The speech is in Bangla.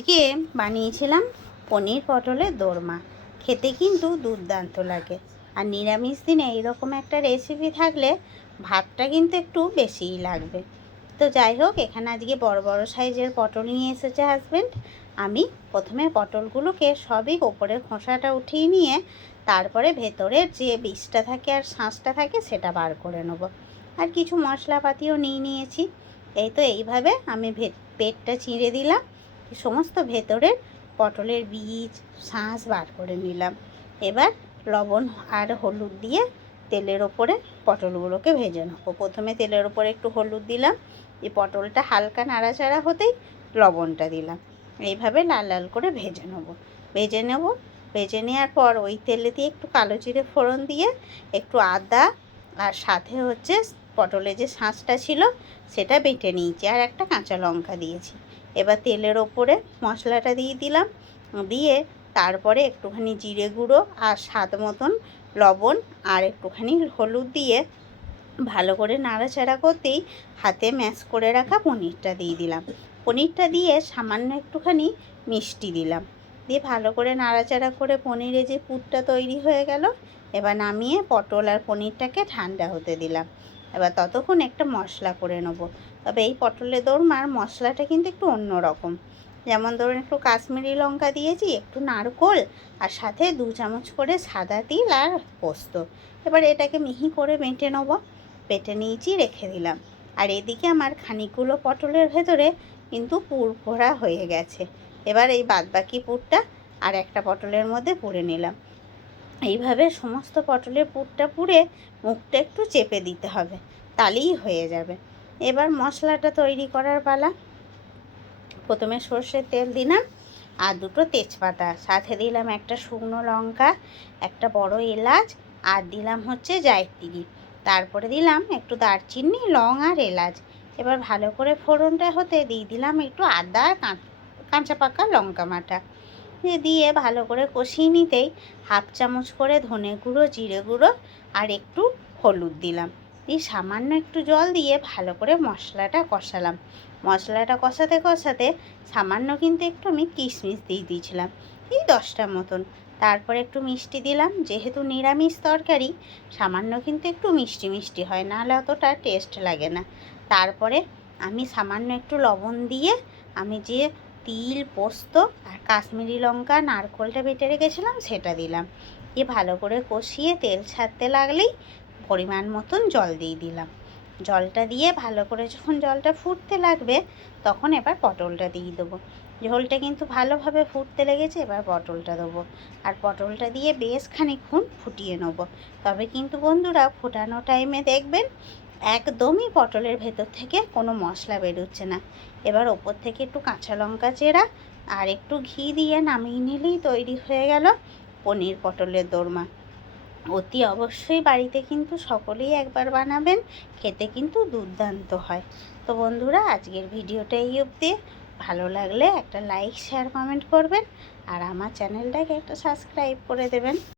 আজকে বানিয়েছিলাম পনির পটলের দোরমা। খেতে কিন্তু দুর্দান্ত লাগে। আর নিরামিষ দিনে এইরকম একটা রেসিপি থাকলে ভাতটা কিন্তু একটু বেশিই লাগবে। তো যাই হোক, এখানে আজকে বড় বড় সাইজের পটল নিয়ে এসেছে হাজব্যান্ড। আমি প্রথমে পটলগুলোকে সবই ওপরের খোসাটা উঠিয়ে নিয়ে তারপরে ভেতরের যে বীজটা থাকে আর শাঁসটা থাকে সেটা বার করে নেব। আর কিছু মশলাপাতিও নিয়েছি। এই তো এইভাবে আমি পেটটা চিঁড়ে দিলাম, সমস্ত ভেতরের পটলের বীজ শাঁস বার করে নিলাম। এবার লবণ আর হলুদ দিয়ে তেলের ওপরে পটলগুলোকে ভেজে নেব। প্রথমে তেলের ওপরে একটু হলুদ দিলাম, এই পটলটা হালকা নাড়াচাড়া হতেই লবণটা দিলাম। এইভাবে লাল লাল করে ভেজে নেব। ভেজে নেওয়ার পর ওই তেলে দিয়ে একটু কালো জিরে ফোড়ন দিয়ে একটু আদা আর সাথে হচ্ছে পটলে যে শাঁসটা ছিল সেটা বেটে নিয়েছি, আর একটা কাঁচা লঙ্কা দিয়েছি। এবার তেলের ওপরে মশলাটা দিয়ে দিলাম, দিয়ে তারপরে একটুখানি জিরে গুঁড়ো আর স্বাদ মতন লবণ আর একটুখানি হলুদ দিয়ে ভালো করে নাড়াচাড়া করতেই হাতে ম্যাশ করে রাখা পনিরটা দিয়ে দিলাম। পনিরটা দিয়ে সামান্য একটুখানি মিষ্টি দিলাম, দিয়ে ভালো করে নাড়াচাড়া করে পনিরে যে পুরটা তৈরি হয়ে গেল। এবার নামিয়ে পটল আর পনিরটাকে ঠান্ডা হতে দিলাম। এবার ততক্ষণ একটা মশলা করে নেবো। তবে এই পটলের দোরমার মশলাটা কিন্তু একটু অন্য রকম। যেমন ধরুন, একটু কাশ্মীরি লঙ্কা দিয়েছি, একটু নারকোল আর সাথে 2 চামচ করে সাদা তিল আর পোস্ত। এবার এটাকে মিহি করে বেটে নেবো। বেটে নিয়েছি, রেখে দিলাম। আর এদিকে আমার খানিকগুলো পটলের ভেতরে কিন্তু পুর ভরা হয়ে গেছে। এবার এই বাদবাকি পুরটা আর একটা পটলের মধ্যে পুরে নিলাম। এইভাবে সমস্ত পটলের পুরটা পুড়ে মুখটা একটু চেপে দিতে হবে, তাহলেই হয়ে যাবে। এবার মশলাটা তৈরি করার পালা। প্রথমে সর্ষের তেল দিলাম আর 2টো তেজপাতা, সাথে দিলাম একটা শুকনো লঙ্কা, একটা বড় এলাচ, আর দিলাম হচ্ছে জায়ত্রী। তারপরে দিলাম একটু দারচিনি, লং আর এলাচ। এবার ভালো করে ফোড়নটা হতে দিয়ে দিলাম একটু আদা আর কাঁচা পাকা লঙ্কা বাটা দিয়ে ভালো করে কষিয়ে নিতেই 1/2 চামচ করে ধনে গুঁড়ো, জিরে গুঁড়ো আর একটু হলুদ দিলাম। দিয়ে সামান্য একটু জল দিয়ে ভালো করে মশলাটা কষালাম। মশলাটা কষাতে কষাতে সামান্য কিন্তু একটু আমি কিশমিশ দিয়ে দিয়েছিলাম, এই 10টা মতন। তারপরে একটু মিষ্টি দিলাম, যেহেতু নিরামিষ তরকারি সামান্য কিন্তু একটু মিষ্টি মিষ্টি হয়, নাহলে অতটা টেস্ট লাগে না। তারপরে আমি সামান্য একটু লবণ দিয়ে আমি যে তিল, পোস্ত আর কাশ্মীরি লঙ্কা নারকোলটা বেটে রেখেছিলাম সেটা দিলাম। দিয়ে ভালো করে কষিয়ে তেল ছাড়তে লাগলেই পরিমাণ মতন জল দিয়ে দিলাম। জলটা দিয়ে ভালো করে যখন জলটা ফুটতে লাগবে তখন এবার পটলটা দিয়ে দেবো। ঝোলটা কিন্তু ভালোভাবে ফুটতে লেগেছে, এবার পটলটা দেবো। আর পটলটা দিয়ে বেশ খানিকক্ষণ ফুটিয়ে নেব। তবে কিন্তু বন্ধুরা, ফোটানো টাইমে দেখবেন একদমই পটলের ভেতর থেকে কোনো মশলা বেরোচ্ছে না। এবার ওপর থেকে একটু কাঁচা লঙ্কা চেরা আর একটু ঘি দিয়ে নামিয়ে নিলেই তৈরি হয়ে গেল পনির পটলের দোরমা। অতি অবশ্যই বাড়িতে কিন্তু সকলেই একবার বানাবেন, খেতে কিন্তু দুর্দান্ত হয়। তো বন্ধুরা, আজকের ভিডিওটা এই অবধি। ভালো লাগলে একটা লাইক, শেয়ার, কমেন্ট করবেন আর আমার চ্যানেলটাকে একটা সাবস্ক্রাইব করে দেবেন।